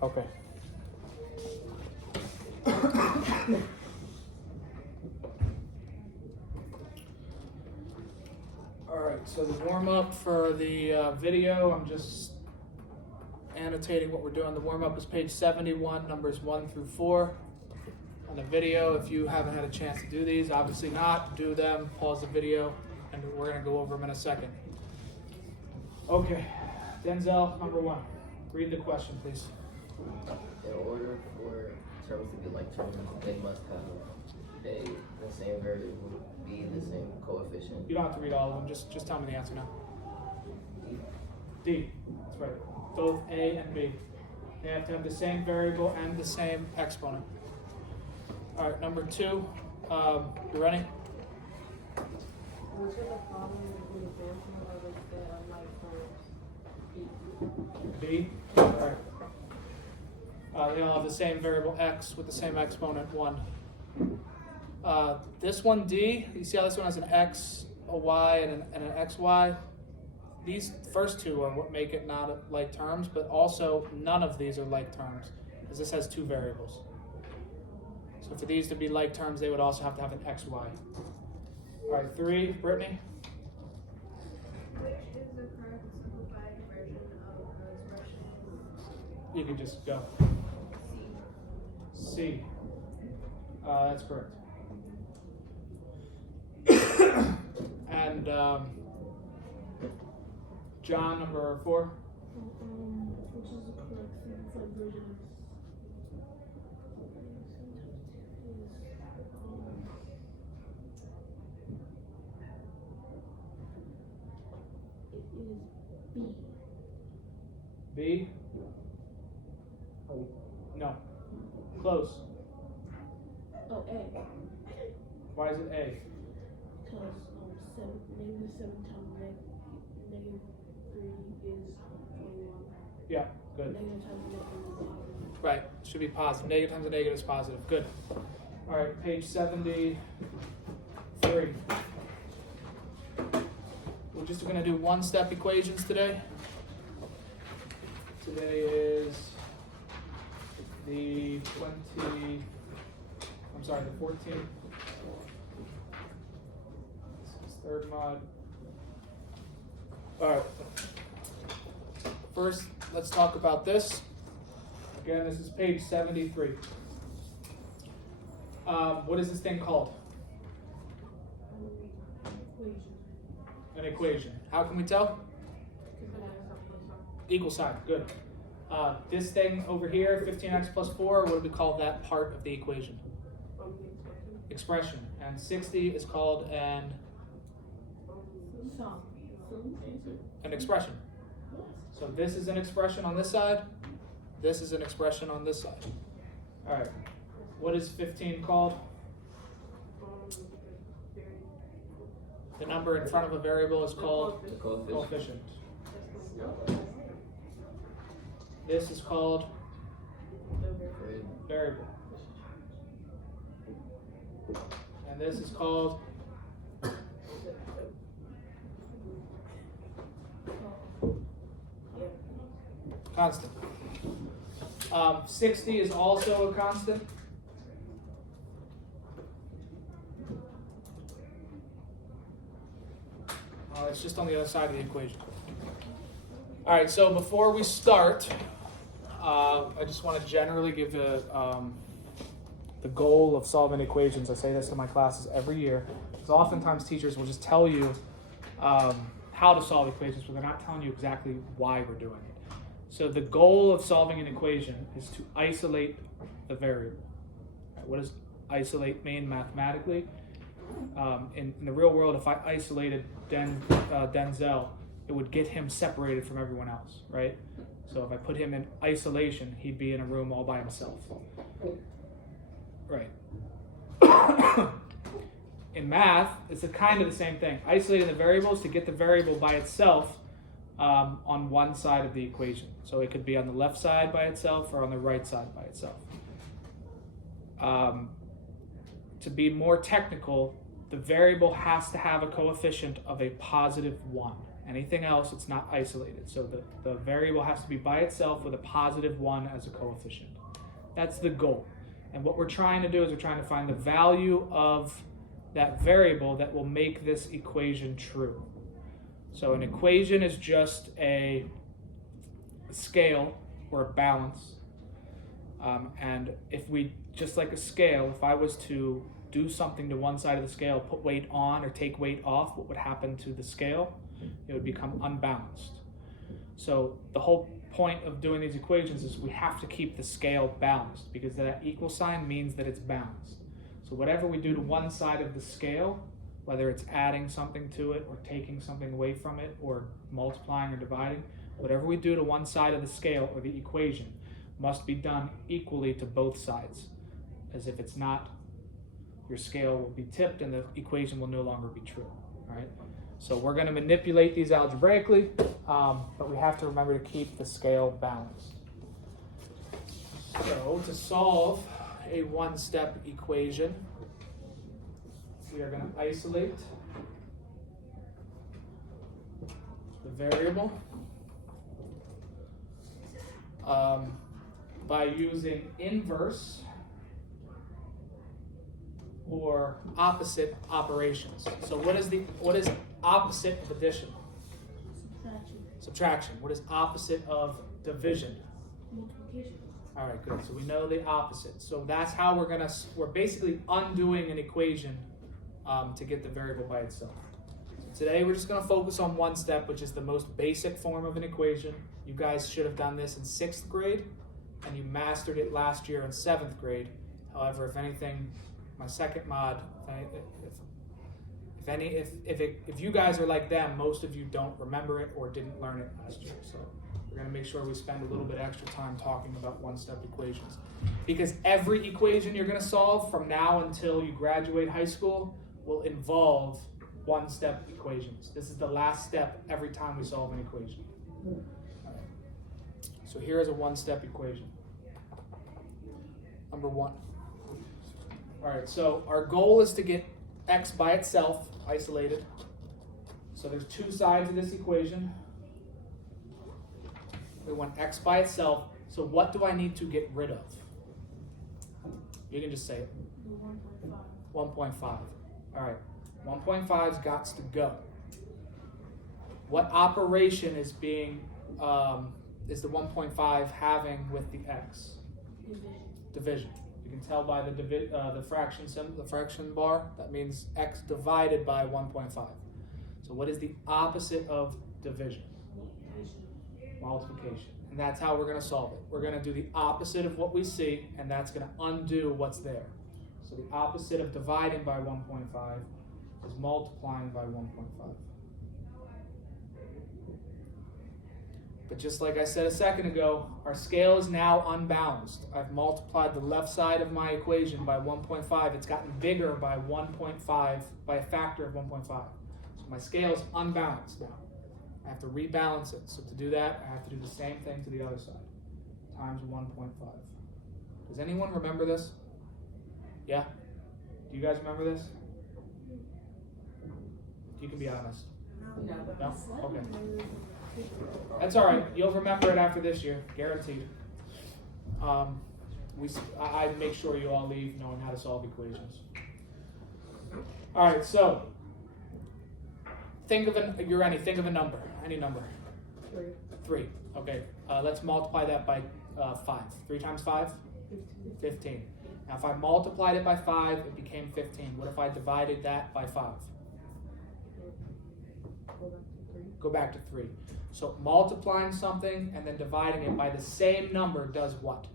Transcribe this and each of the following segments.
Okay. Alright, so the warm-up for the video, I'm just annotating what we're doing. The warm-up is page 71, numbers 1 through 4. On the video, if you haven't had a chance to do these, obviously not, do them, pause the video, and we're going to go over them in a second. Okay, Denzel, number 1. Read the question, please. In order for terms to be like terms, they must have A, the same variable, B, the same coefficient. You don't have to read all of them, just tell me the answer now. D, that's right. Both A and B. They have to have the same variable and the same exponent. All right, number 2, you ready? Which of the following is an example of a set of like terms? B. All right. They all have the same variable x with the same exponent 1. This one, D, you see how this one has an x, a y, and an xy? These first two are what make it not like terms, but also none of these are like terms, because this has 2 variables. So for these to be like terms, they would also have to have an xy. All right, 3, Brittany. Which is the correct simplified version of the expression? You can just go. C. C. That's correct. And John, number 4. Which is the correct simplified version of it is B. B? No. Close. Oh, A. Why is it A? Because negative 7 times negative 3 is 21. Yeah, good. Negative times negative is positive. Right, should be positive. Negative times a negative is positive. Good. All right, page 73. We're just going to do one-step equations today. Today is the 14th. This is third mod. All right. First, let's talk about this. Again, this is page 73. What is this thing called? Equation. An equation. How can we tell? Equal sign. Good. This thing over here, 15x plus 4, what do we call that part of the equation? Expression. And 60 is called an expression. So this is an expression on this side. This is an expression on this side. All right. What is 15 called? The number in front of a variable is called The coefficient. coefficient. This is called variable. And this is called constant. 60 is also a constant. It's just on the other side of the equation. All right, so before we start, I just want to generally give the goal of solving equations. I say this to my classes every year, because oftentimes teachers will just tell you how to solve equations, but they're not telling you exactly why we're doing it. So the goal of solving an equation is to isolate the variable. What does isolate mean mathematically? In the real world, if I isolated Denzel, it would get him separated from everyone else, right? So if I put him in isolation, he'd be in a room all by himself. Right. In math, it's kind of the same thing. Isolating the variables to get the variable by itself on one side of the equation. So it could be on the left side by itself or on the right side by itself. To be more technical, the variable has to have a coefficient of a positive 1. Anything else, it's not isolated. So the variable has to be by itself with a positive 1 as a coefficient. That's the goal. And what we're trying to do is we're trying to find the value of that variable that will make this equation true. So an equation is just a scale or a balance. And if we, just like a scale, if I was to do something to one side of the scale, put weight on or take weight off, what would happen to the scale? It would become unbalanced. So the whole point of doing these equations is we have to keep the scale balanced, because that equal sign means that it's balanced. So whatever we do to one side of the scale, whether it's adding something to it or taking something away from it or multiplying or dividing, whatever we do to one side of the scale or the equation must be done equally to both sides. As if it's not, your scale will be tipped and the equation will no longer be true. All right? So we're going to manipulate these algebraically, but we have to remember to keep the scale balanced. So to solve a one-step equation, we are going to isolate the variable by using inverse or opposite operations. So what is opposite of addition? Subtraction. What is opposite of division? Multiplication. All right, good. So we know the opposite. So that's how we're basically undoing an equation to get the variable by itself. So today we're just gonna focus on one step, which is the most basic form of an equation. You guys should have done this in 6th grade, and you mastered it last year in 7th grade. However, if anything, my second mod, if you guys are like them, most of you don't remember it or didn't learn it last year. So we're going to make sure we spend a little bit extra time talking about one-step equations. Because every equation you're going to solve from now until you graduate high school will involve one-step equations. This is the last step every time we solve an equation. All right. So here is a one-step equation. Number 1. All right, so our goal is to get x by itself, isolated. So there's 2 sides of this equation. We want x by itself. So what do I need to get rid of? You can just say it. 1.5. All right, 1.5's got to go. What operation is being, is the 1.5 having with the x? Division. You can tell by the fraction symbol, the fraction bar, that means x divided by 1.5. So what is the opposite of division? Multiplication. And that's how we're going to solve it. We're going to do the opposite of what we see, and that's going to undo what's there. So the opposite of dividing by 1.5 is multiplying by 1.5. But just like I said a second ago, our scale is now unbalanced. I've multiplied the left side of my equation by 1.5. It's gotten bigger by 1.5, by a factor of 1.5. So my scale is unbalanced now. I have to rebalance it. So to do that, I have to do the same thing to the other side, times 1.5. Does anyone remember this? Yeah? Do you guys remember this? You can be honest. No? Okay. That's all right. You'll remember it after this year, guaranteed. I make sure you all leave knowing how to solve equations. All right, so think of a number, any number. 3. Okay. Let's multiply that by 5. 3 times 5? 15. Now, if I multiplied it by 5, it became 15. What if I divided that by 5? Go back to 3. So multiplying something and then dividing it by the same number does what?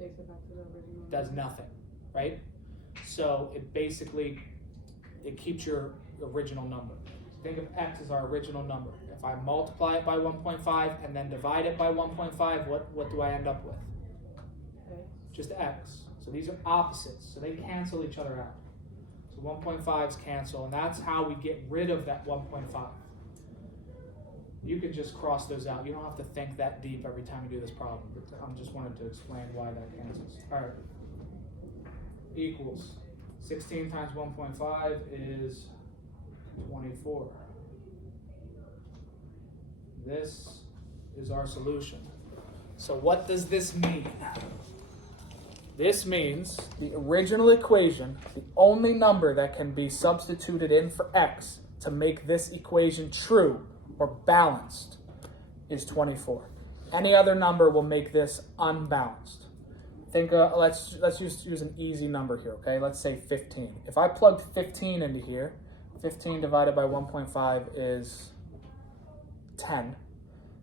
Takes it back to the original. Does nothing, right? So it basically, it keeps your original number. Think of x as our original number. If I multiply it by 1.5 and then divide it by 1.5, what do I end up with? Okay. Just x. So these are opposites, so they cancel each other out. So 1.5s cancel, and that's how we get rid of that 1.5. You can just cross those out. You don't have to think that deep every time you do this problem. But I just wanted to explain why that cancels. All right. Equals 16 times 1.5 is 24. this is our solution. So what does this mean? This means the original equation, the only number that can be substituted in for x to make this equation true or balanced is 24. Any other number will make this unbalanced. Think, let's use an easy number here, okay? Let's say 15. If I plugged 15 into here, 15 divided by 1.5 is 10.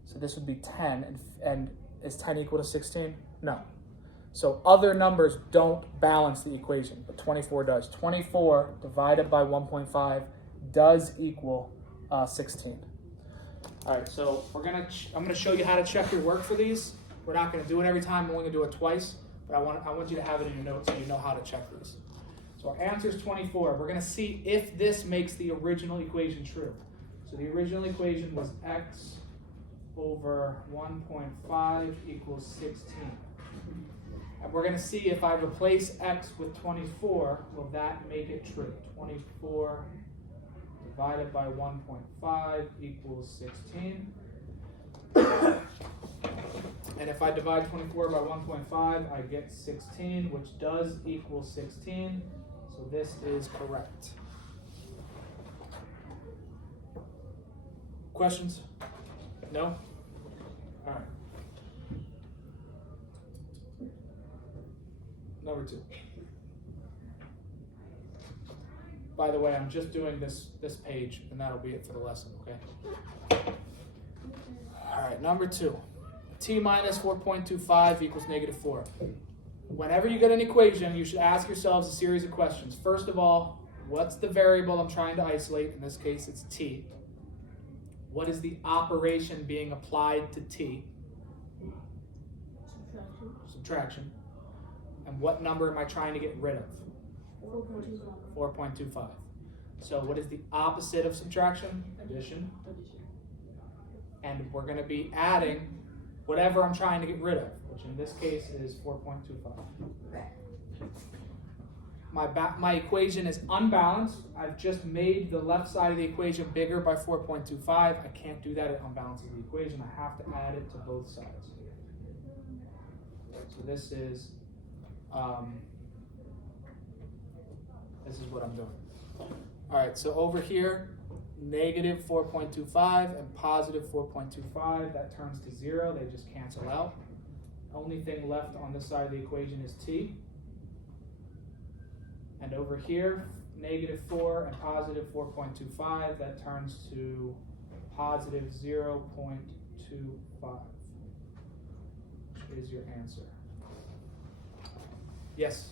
So this would be 10, and is 10 equal to 16? No. So other numbers don't balance the equation, but 24 does. 24 divided by 1.5 does equal 16. All right, so I'm gonna show you how to check your work for these. We're not gonna do it every time. I'm only gonna do it twice, but I want you to have it in your notes so you know how to check these. So our answer is 24. We're gonna see if this makes the original equation true. So the original equation was x over 1.5 equals 16. And we're gonna see if I replace x with 24, will that make it true? 24 divided by 1.5 equals 16. And if I divide 24 by 1.5, I get 16, which does equal 16. So this is correct. Questions? No? All right. Number 2. By the way, I'm just doing this page, and that'll be it for the lesson, okay? All right, number 2. T minus 4.25 equals negative 4. Whenever you get an equation, you should ask yourselves a series of questions. First of all, what's the variable I'm trying to isolate? In this case, it's t. What is the operation being applied to t? Subtraction. And what number am I trying to get rid of? 4.25. So what is the opposite of subtraction? Addition. And we're going to be adding whatever I'm trying to get rid of, which in this case is 4.25. My equation is unbalanced. I've just made the left side of the equation bigger by 4.25. I can't do that. It unbalances the equation. I have to add it to both sides. So this is what I'm doing. All right, so over here, negative 4.25 and positive 4.25, that turns to 0. They just cancel out. Only thing left on this side of the equation is t. And over here, negative 4 and positive 4.25, that turns to positive 0.25, which is your answer. Yes?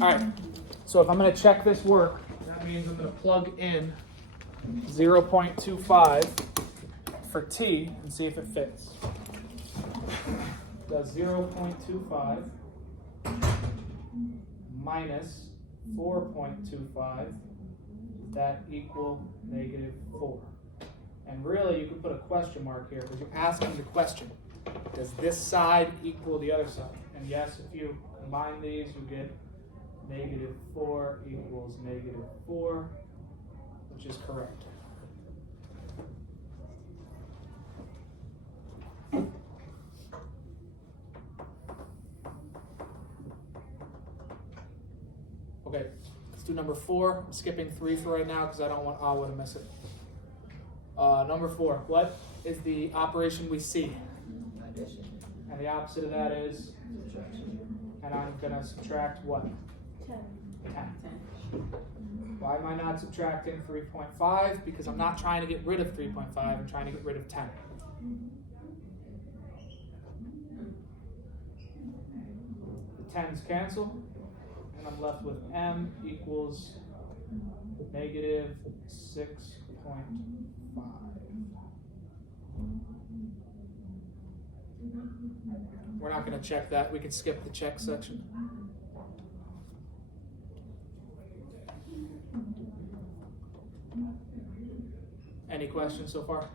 All right, so if I'm going to check this work, that means I'm going to plug in 0.25 for t and see if it fits. Does 0.25 minus 4.25, that equal negative 4? And really, you could put a question mark here because you're asking the question, does this side equal the other side? And yes, if you combine these, you get negative 4 equals negative 4, which is correct. Okay, let's do number 4. I'm skipping 3 for right now because I don't want Awa to miss it. Number 4, what is the operation we see? Addition. And the opposite of that is? Subtraction. And I'm going to subtract what? 10. 10. Why am I not subtracting 3.5? Because I'm not trying to get rid of 3.5, I'm trying to get rid of 10. The 10's cancel, and I'm left with m equals negative 6.5. We're not going to check that. We can skip the check section. Any questions so far?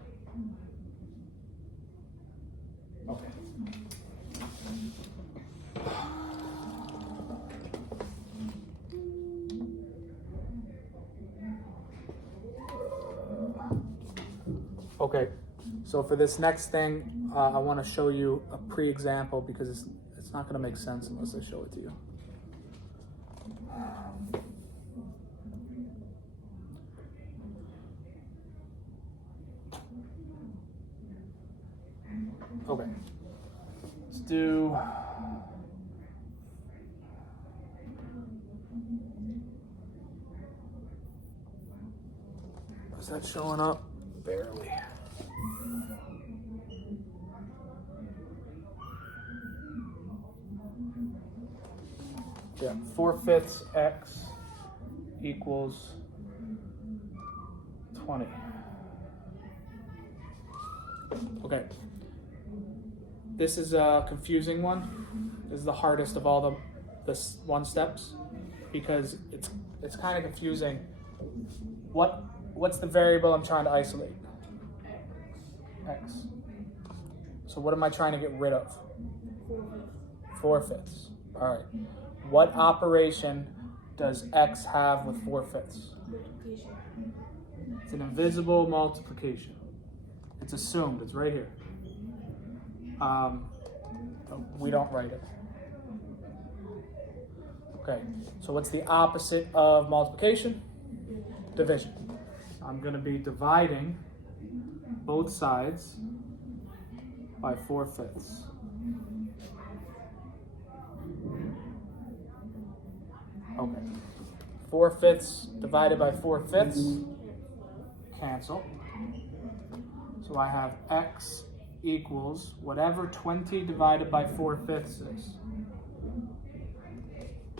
Okay, so for this next thing, I want to show you a pre-example because it's not going to make sense unless I show it to you. Okay, let's do. Is that showing up? Barely. Yeah, 4/5 x equals 20. Okay. This is a confusing one. This is the hardest of all the one steps because it's kind of confusing. What's the variable I'm trying to isolate? X. So what am I trying to get rid of? 4/5. All right. What operation does x have with 4/5? Multiplication. It's an invisible multiplication. It's assumed. It's right here. We don't write it. Okay. So what's the opposite of multiplication? Division. I'm going to be dividing both sides by 4/5. Okay. 4/5 divided by 4/5 cancel. So I have x equals whatever 20 divided by 4/5 is,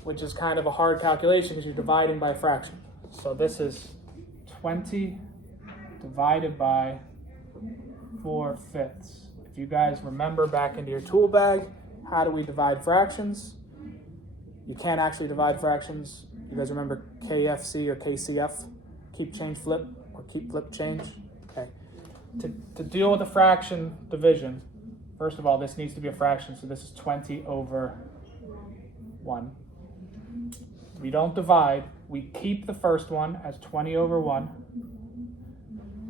which is kind of a hard calculation because you're dividing by a fraction. So this is 20 divided by 4/5. If you guys remember back into your tool bag, how do we divide fractions? You can't actually divide fractions. You guys remember KFC or KCF? Keep, change, flip, or keep, flip, change? Okay. To deal with a fraction division, first of all, this needs to be a fraction, so this is 20 over 1. We don't divide. We keep the first one as 20 over 1.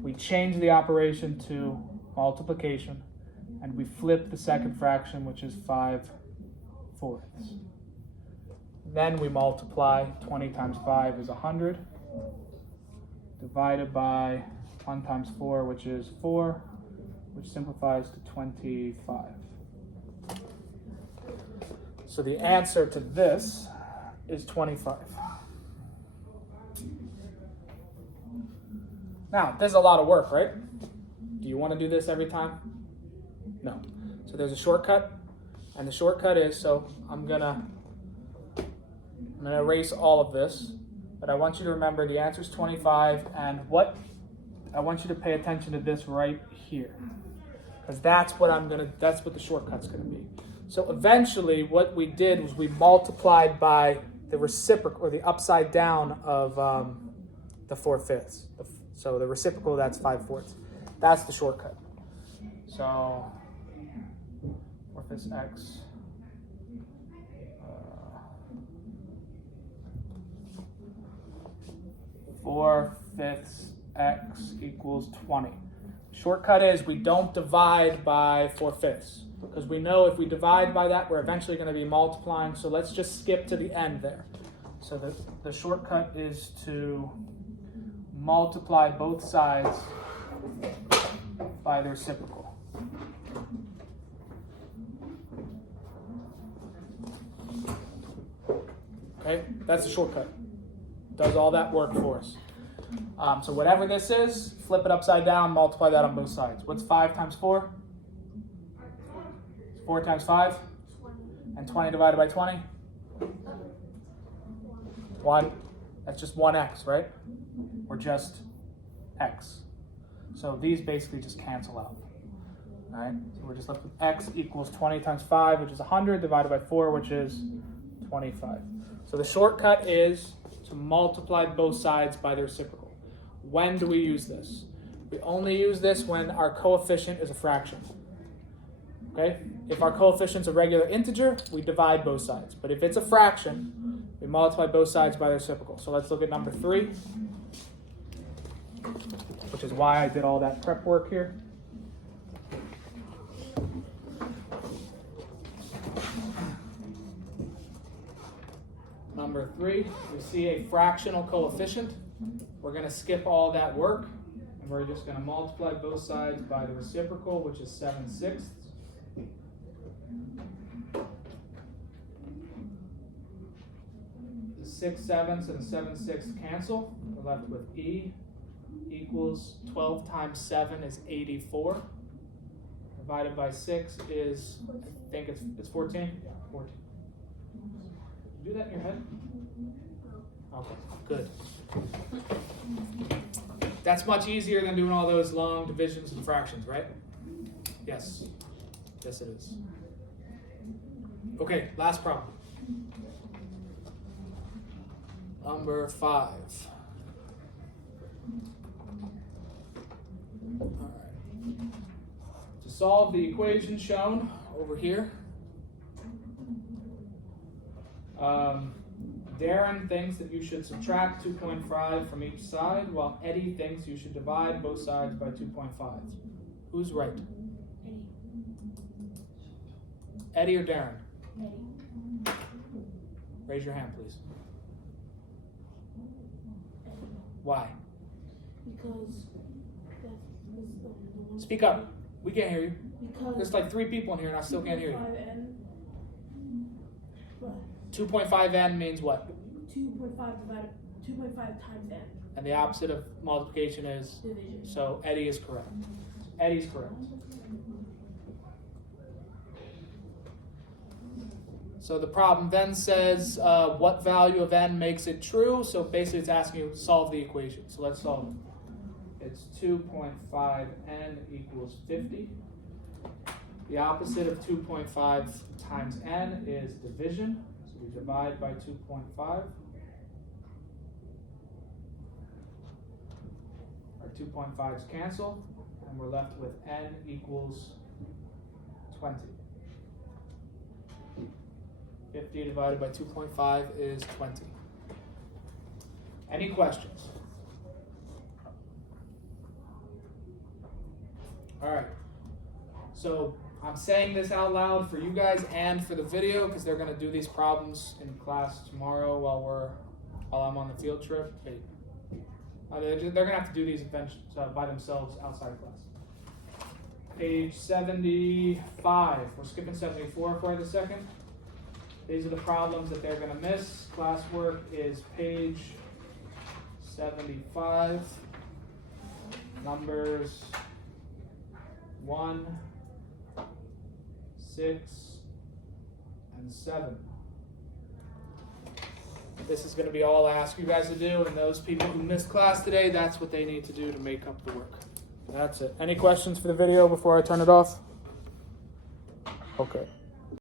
We change the operation to multiplication, and we flip the second fraction, which is 5/4. Then we multiply. 20 times 5 is 100, divided by 1 times 4, which is 4, which simplifies to 25. So the answer to this is 25. Now, this is a lot of work, right? Do you want to do this every time? No. So there's a shortcut, and the shortcut is, so I'm gonna erase all of this, but I want you to remember the answer is 25, and I want you to pay attention to this right here, because that's what the shortcut's gonna be. So eventually what we did was we multiplied by the reciprocal, or the upside down of the 4/5. So the reciprocal, that's 5/4. That's the shortcut. So 4/5 x. 4/5 x equals 20. Shortcut is we don't divide by 4/5 because we know if we divide by that, we're eventually going to be multiplying. So let's just skip to the end there. So the shortcut is to multiply both sides by the reciprocal. Okay, that's the shortcut. Does all that work for us. So whatever this is, flip it upside down, multiply that on both sides. What's 5 times 4? 4 times 5? 20. And 20 divided by 20? 1. That's just 1x, right? Or just x. So these basically just cancel out. All right, so we're just left with x equals 20 times 5, which is 100, divided by 4, which is 25. So the shortcut is to multiply both sides by the reciprocal. When do we use this? We only use this when our coefficient is a fraction. Okay? If our coefficient's a regular integer, we divide both sides. But if it's a fraction, we multiply both sides by the reciprocal. So let's look at number 3, which is why I did all that prep work here. Number 3, we see a fractional coefficient. We're going to skip all that work, and we're just going to multiply both sides by the reciprocal, which is 7/6. The 6/7 and 7/6 cancel. We're left with E equals 12 times 7 is 84. Divided by 6 is, I think it's 14? Yeah, 14. Do that in your head? Okay, good. That's much easier than doing all those long divisions and fractions, right? Yes. Yes, it is. Okay, last problem. Number 5. All right. To solve the equation shown over here, Darren thinks that you should subtract 2.5 from each side, while Eddie thinks you should divide both sides by 2.5. Who's right? Eddie or Darren? Eddie. Raise your hand, please. Why? Because Speak up. We can't hear you. because There's like 3 people in here and I still can't hear you. 2.5n. What? 2.5n means what? 2.5 times n. And the opposite of multiplication is? Division. So Eddie is correct. Eddie's correct. So the problem then says what value of n makes it true. So basically it's asking you to solve the equation. So let's solve it. It's 2.5n equals 50. The opposite of 2.5 times n is division. So we divide by 2.5. Our 2.5's cancel, and we're left with n equals 20. 50 divided by 2.5 is 20. Any questions? All right. So I'm saying this out loud for you guys and for the video because they're going to do these problems in class tomorrow while I'm on the field trip. They're going to have to do these eventually by themselves outside of class. Page 75. We're skipping 74 for a second. These are the problems that they're going to miss. Classwork is page 75. Numbers 1, 6, and 7. This is going to be all I ask you guys to do, and those people who missed class today, that's what they need to do to make up the work. That's it. Any questions for the video before I turn it off? Okay.